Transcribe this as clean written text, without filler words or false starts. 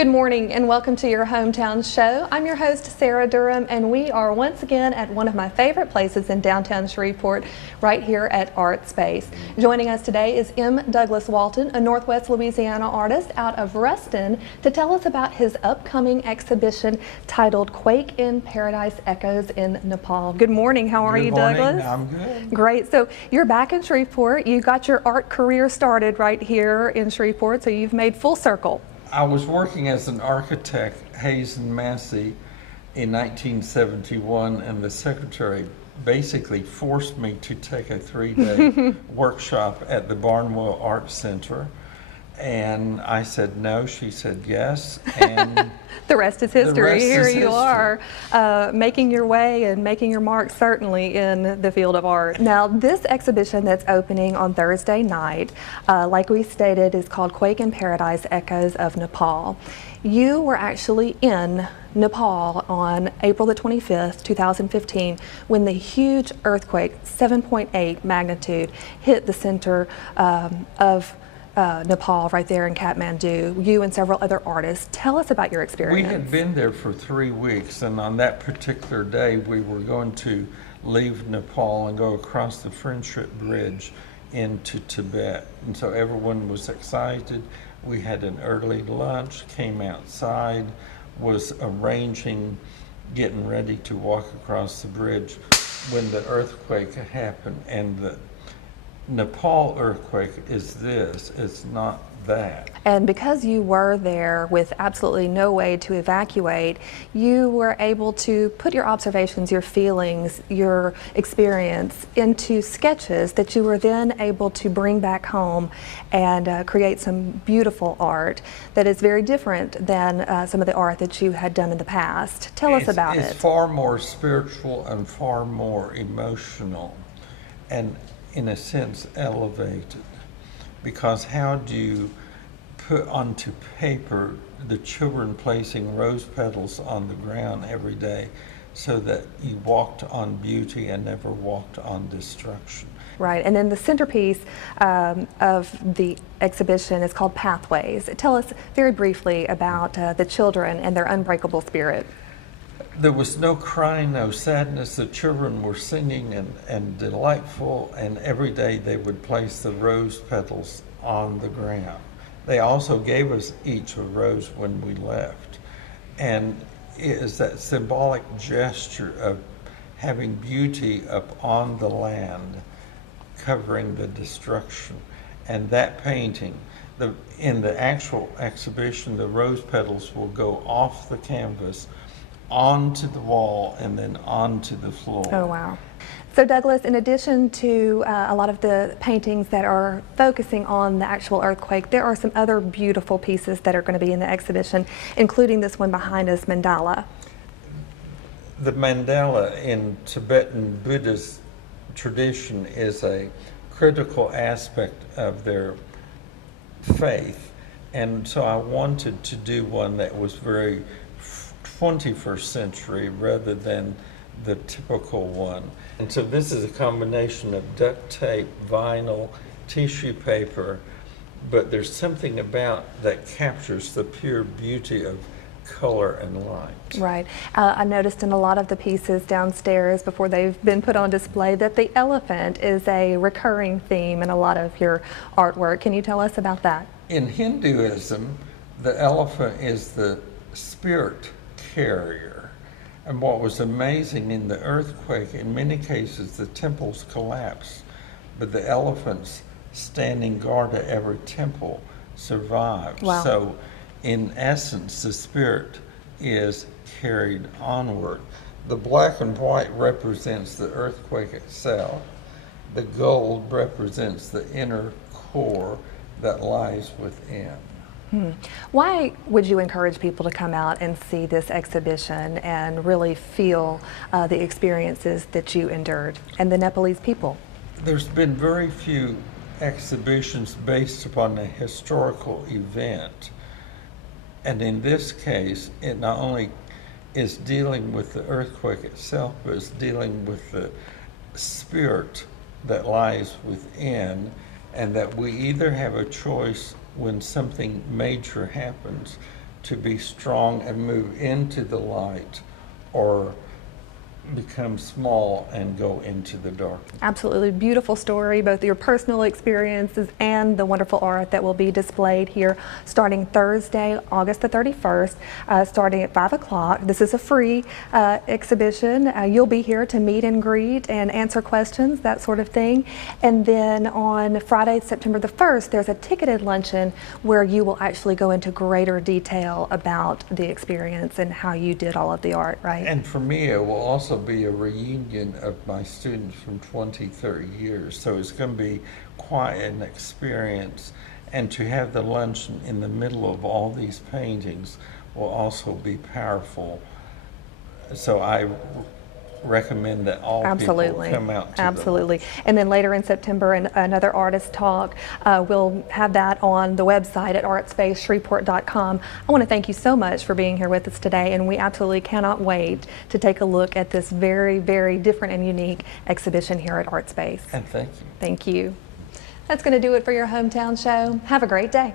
Good morning and welcome to your hometown show. I'm your host, Sarah Durham, and we are once again at one of my favorite places in downtown Shreveport, right here at Artspace. Joining us today is Douglas Walton, a Northwest Louisiana artist out of Ruston, to tell us about his upcoming exhibition titled Quake in Paradise Echoes in Nepal. Good morning. How are you, Douglas? I'm good. Great. So you're back in Shreveport. You got your art career started right here in Shreveport, so you've made full circle. I was working as an architect, Hayes and Massey, in 1971, and the secretary basically forced me to take a 3-day workshop at the Barnwell Art Center. And I said no, she said yes, and the rest is history. Here you are, making your way and making your mark certainly in the field of art. Now, this exhibition that's opening on Thursday night, like we stated, is called Quake in Paradise Echoes of Nepal. You were actually in Nepal on April the 25th, 2015, when the huge earthquake, 7.8 magnitude, hit the center of Nepal, right there in Kathmandu. You and several other artists. Tell us about your experience. We had been there for 3 weeks, and on that particular day we were going to leave Nepal and go across the Friendship Bridge into Tibet. And so everyone was excited. We had an early lunch, came outside, was arranging, getting ready to walk across the bridge when the earthquake happened. And the Nepal earthquake is this, it's not that. And because you were there with absolutely no way to evacuate, you were able to put your observations, your feelings, your experience into sketches that you were then able to bring back home and create some beautiful art that is very different than some of the art that you had done in the past. Tell us about it. It's far more spiritual and far more emotional, and in a sense elevated, because how do you put onto paper the children placing rose petals on the ground every day so that you walked on beauty and never walked on destruction? Right, and then the centerpiece of the exhibition is called Pathways. Tell us very briefly about the children and their unbreakable spirit. There was no crying, no sadness. The children were singing and delightful, and every day they would place the rose petals on the ground. They also gave us each a rose when we left. And it is that symbolic gesture of having beauty up on the land, covering the destruction. And that painting, in the actual exhibition, the rose petals will go off the canvas onto the wall and then onto the floor. Oh, wow. So Douglas, in addition to a lot of the paintings that are focusing on the actual earthquake, there are some other beautiful pieces that are going to be in the exhibition, including this one behind us, mandala. The mandala in Tibetan Buddhist tradition is a critical aspect of their faith, and so I wanted to do one that was very 21st century rather than the typical one. And so this is a combination of duct tape, vinyl, tissue paper, but there's something about that captures the pure beauty of color and light. Right. I noticed in a lot of the pieces downstairs before they've been put on display that the elephant is a recurring theme in a lot of your artwork. Can you tell us about that? In Hinduism, the elephant is the spirit carrier. And what was amazing in the earthquake, in many cases the temples collapsed, but the elephants standing guard at every temple survived. Wow. So in essence, the spirit is carried onward. The black and white represents the earthquake itself. The gold represents the inner core that lies within. Why would you encourage people to come out and see this exhibition and really feel the experiences that you endured and the Nepalese people? There's been very few exhibitions based upon a historical event. And in this case, it not only is dealing with the earthquake itself, but it's dealing with the spirit that lies within, and that we either have a choice when something major happens to be strong and move into the light, or become small and go into the darkness. Absolutely beautiful story, both your personal experiences and the wonderful art that will be displayed here starting Thursday, August the 31st, starting at 5 o'clock. This is a free exhibition. You'll be here to meet and greet and answer questions, that sort of thing. And then on Friday, September the 1st, there's a ticketed luncheon where you will actually go into greater detail about the experience and how you did all of the art, right? And for me, it will also be a reunion of my students from 20, 30 years. So it's going to be quite an experience. And to have the luncheon in the middle of all these paintings will also be powerful. So I recommend that all Absolutely. people come out to Absolutely. And then later in September, another artist talk. We'll have that on the website at artspaceshreveport.com. I want to thank you so much for being here with us today, and we absolutely cannot wait to take a look at this very, very different and unique exhibition here at Artspace. And thank you. Thank you. That's going to do it for your hometown show. Have a great day.